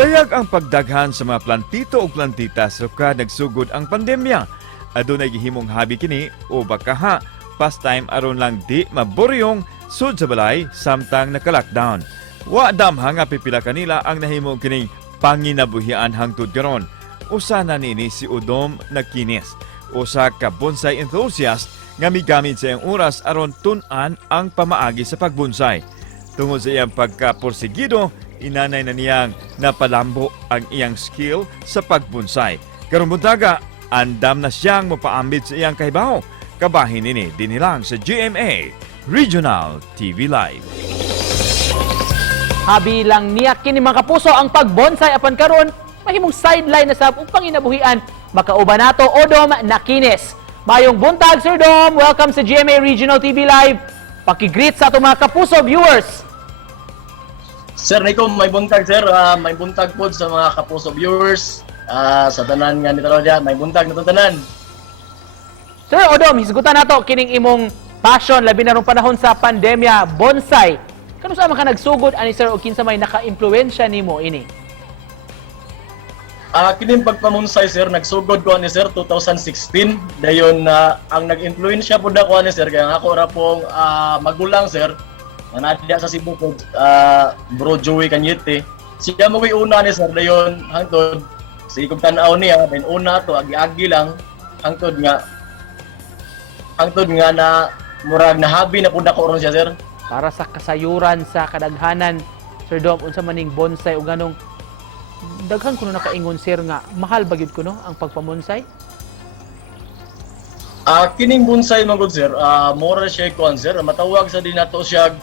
Dayag ang pagdaghan sa mga plantito o plantita sukad nagsugod ang pandemya. Adunay gihimong habi kini o baka pastime aron lang di maburyong sud sa balay samtang naka-lockdown. Wa damha nga pipila kanila ang nahimong kining panginabuhian hangtod karon. Usa na nini si Udom Nakinis, usa ka bonsai enthusiast nga migamit sa iyang oras aron tun-an ang pamaagi sa pagbonsai. Tungod sa iyang pagkaporsigido, inanay na niyang napalambo ang iyang skill sa pagbonsai. Karong buntaga, andam na siyang mapaambit sa iyang kahibaw. Kabahin nini dinilang sa GMA Regional TV Live. Habi lang niya kini mga kapuso ang pagbonsai apan karon mahimong sideline na sa upang inabuhian makauban nato Udom Nakinis. Mayong buntag Sir Dom, welcome sa GMA Regional TV Live. Paki-greet sa ato mga kapuso viewers. Sir Nico, may buntag sir, may buntag po sa mga kapuso viewers, sa tanan nga nito dyan, may buntag na tanan. Sir Udom, hisgutan nato kining imong passion labi na rong panahon sa pandemya, bonsai. Kano sa ka nagsugod ani sir o kinsa may naka-impluwensya nimo ini? Kining pagpamunsay sir, nagsugod ko ani sir 2016. Dayon ang nag-influensya po na ko ani sir kaya ako ra pong magulang sir. Nanadya sa Cebu po, Bro Joey Cañete. Siya mo una ni sir dayon hangtod sa ikong tanaw niya, then una to agi-agi lang hangtod nga na murag nahabi na pud ako ron siya sir. Para sa kasayuran sa kadaghanan, Sir Dom, unsa maning bonsai o ganong daghan kuno nakaingon sir nga mahal ba gyud kuno ang pagpamonsay? Kining bonsai man gud sir, mura siya kuan sir, matawag sa din nato siya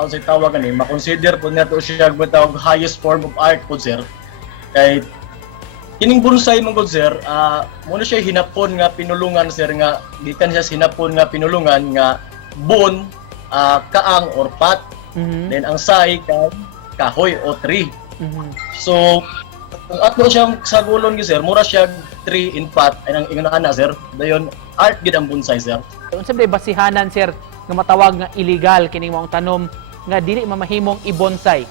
unsay tawag ani, ma-consider pud nato siya matawag highest form of art pud sir. Kay kining bonsai man gud sir, mo na siya hinapon nga pinulungan sir nga gikan siya hinapon nga pinulungan nga bon, kaang or pat, then ang sai kay kahoy o tree. So kung ato siyang sagulon gi sir, mura siya tree in pot ay ang ingon ana sir. Dayon art gid ang bonsai sir. Unsa may basihanan sir nga matawag nga illegal kining maong tanom nga dili mamahimong i-bonsai?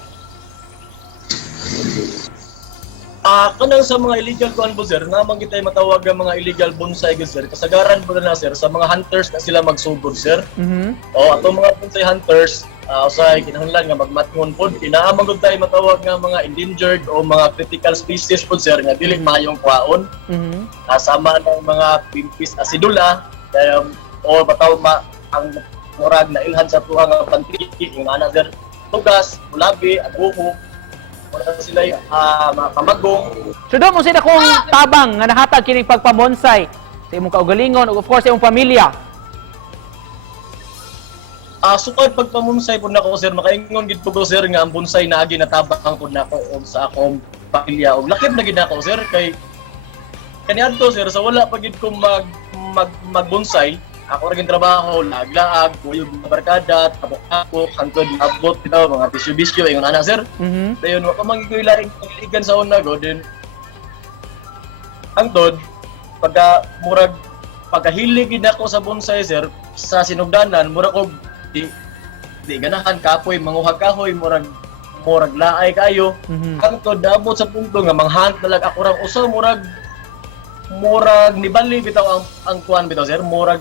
Kanang sa mga illegal kuan po sir, namang kita matawag nga mga illegal bonsai gid sir. Kasagaran po na sir sa mga hunters na sila magsugod sir. O ato mga bonsai hunters, usay kinahanglan nga magmatngon pod, inaamang gud tayo matawag nga mga endangered o mga critical species pod sir nga dili mayong kwaon. Kasama ng mga pimpis asidula, o bataw ang murag na ilhan sa tuwa nga pantiki, yung ana sir, tugas, ulabi, abuho, wala sila mga kamagong. Sir Dom, unsa kung tabang nga nahatag kining pagpamonsay sa imong kaugalingon ug of course sa imong pamilya? Sukad pagpamunsay po nako sir, makaingon gid po ko sir nga ang bonsai na agi natabang po nako og sa akong pamilya og lakip na gid nako sir kay kaniadto sir sa wala pa gid ko magbonsai, ako ra gid trabaho laglaag kuyog mga barkada tapok ako hangtod abot bitaw mga bisyo-bisyo ingon ana sir. Dayon wa pa man gid ko ilaing pagiligan sa una go din hangtod pagkahilig gid ako sa bonsai sir sa sinugdanan mura ko di ganahan kapoy manguhag kahoy murag laay kayo. Hangtod daabot sa punto nga manghunt talag ako ra usa murag nibali bitaw ang kuan bitaw sir, murag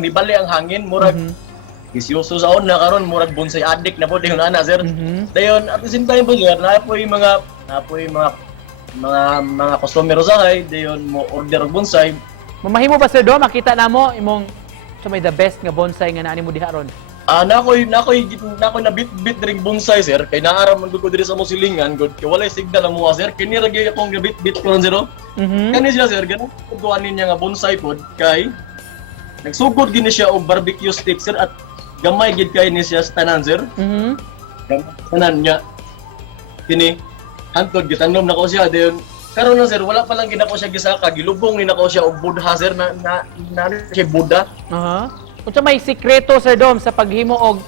nibali ang hangin, murag isyoso sa una karon murag bonsai addict na po dingon ana sir. Dayon at the same time po sir napoy mga customer usahay dayon mo order og bonsai. Mamahimo ba Sir Dom makita namo imong sa may the best nga bonsai nga naani mo diha ron? Nakoy na bit dring bonsai sir kay naara man gud ko diri sa mong silingan gud kay walay signal ang mga sir kini ra gyud akong bit ko zero. Kani siya sir ganun kuan niya nga bonsai pod kay nagsugod gini siya og barbecue stick sir at gamay gid kay ni siya sa tanan sir. Tanan niya kini hantod gitanom nako siya dayon karon na sir wala pa lang gid ako siya gisaka gilubong ni nako siya og Buddha sir na siya Buddha. Unsa may sikreto Sir Dom sa paghimo og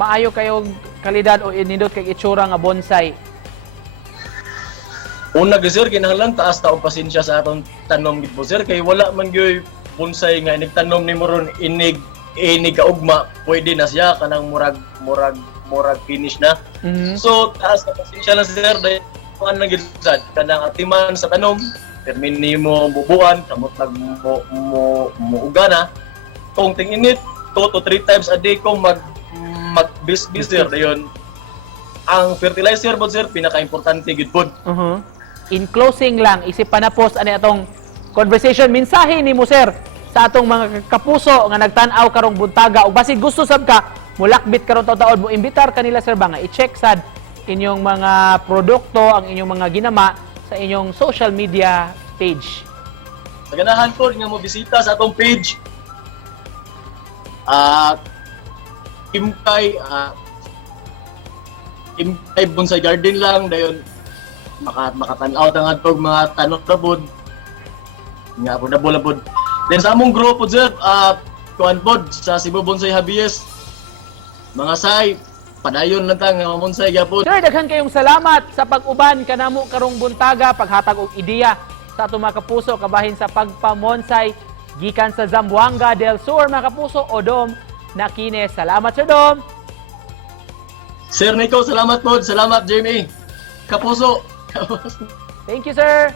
maayo kayong kalidad o inindot kay itsura nga bonsai? Una gyud sir kinahanglan taas ta og pasensya sa atong tanom gid po sir kay wala man gyud bonsai nga nagtanom nimo ron inig kaugma pwede na siya kanang murag finish na. So taas ta pasensya lang sir kuan lang gid sad kanang atiman sa tanom, termini mo bubuan, kamot mo ugana. Kung ting-init 2 to 3 times a day kung mag-bis sir dayon. Ang fertilizer po sir pinaka-importante gid pod. In closing lang, isip pa na post ani atong conversation, mensahe ni mo sir sa atong mga kapuso nga nagtan-aw karong buntaga ug basig gusto sab ka mulakbit karon taon mo imbitar kanila sir ba nga i-check sad inyong mga produkto, ang inyong mga ginama sa inyong social media page. Sa ganahan po nga mo bisita sa atong page. Kimkay Bonsai Garden lang dayon makatan-aw ang atong mga tanong rabod nga po nabulabod. Then sa among grupo sir kuan pod sa Cebu Bonsai Hobbyist mga say padayon lang ta nga bonsai gyapon. Sir, daghan kayong salamat sa pag-uban kanamo karong buntaga, paghatag og ideya sa atong mga kapuso kabahin sa pagpamonsay gikan sa Zamboanga del Sur mga kapuso Odom Nakines. Salamat Sir Dom. Sir Nico, salamat po. Salamat Jamie. Kapuso. Thank you sir.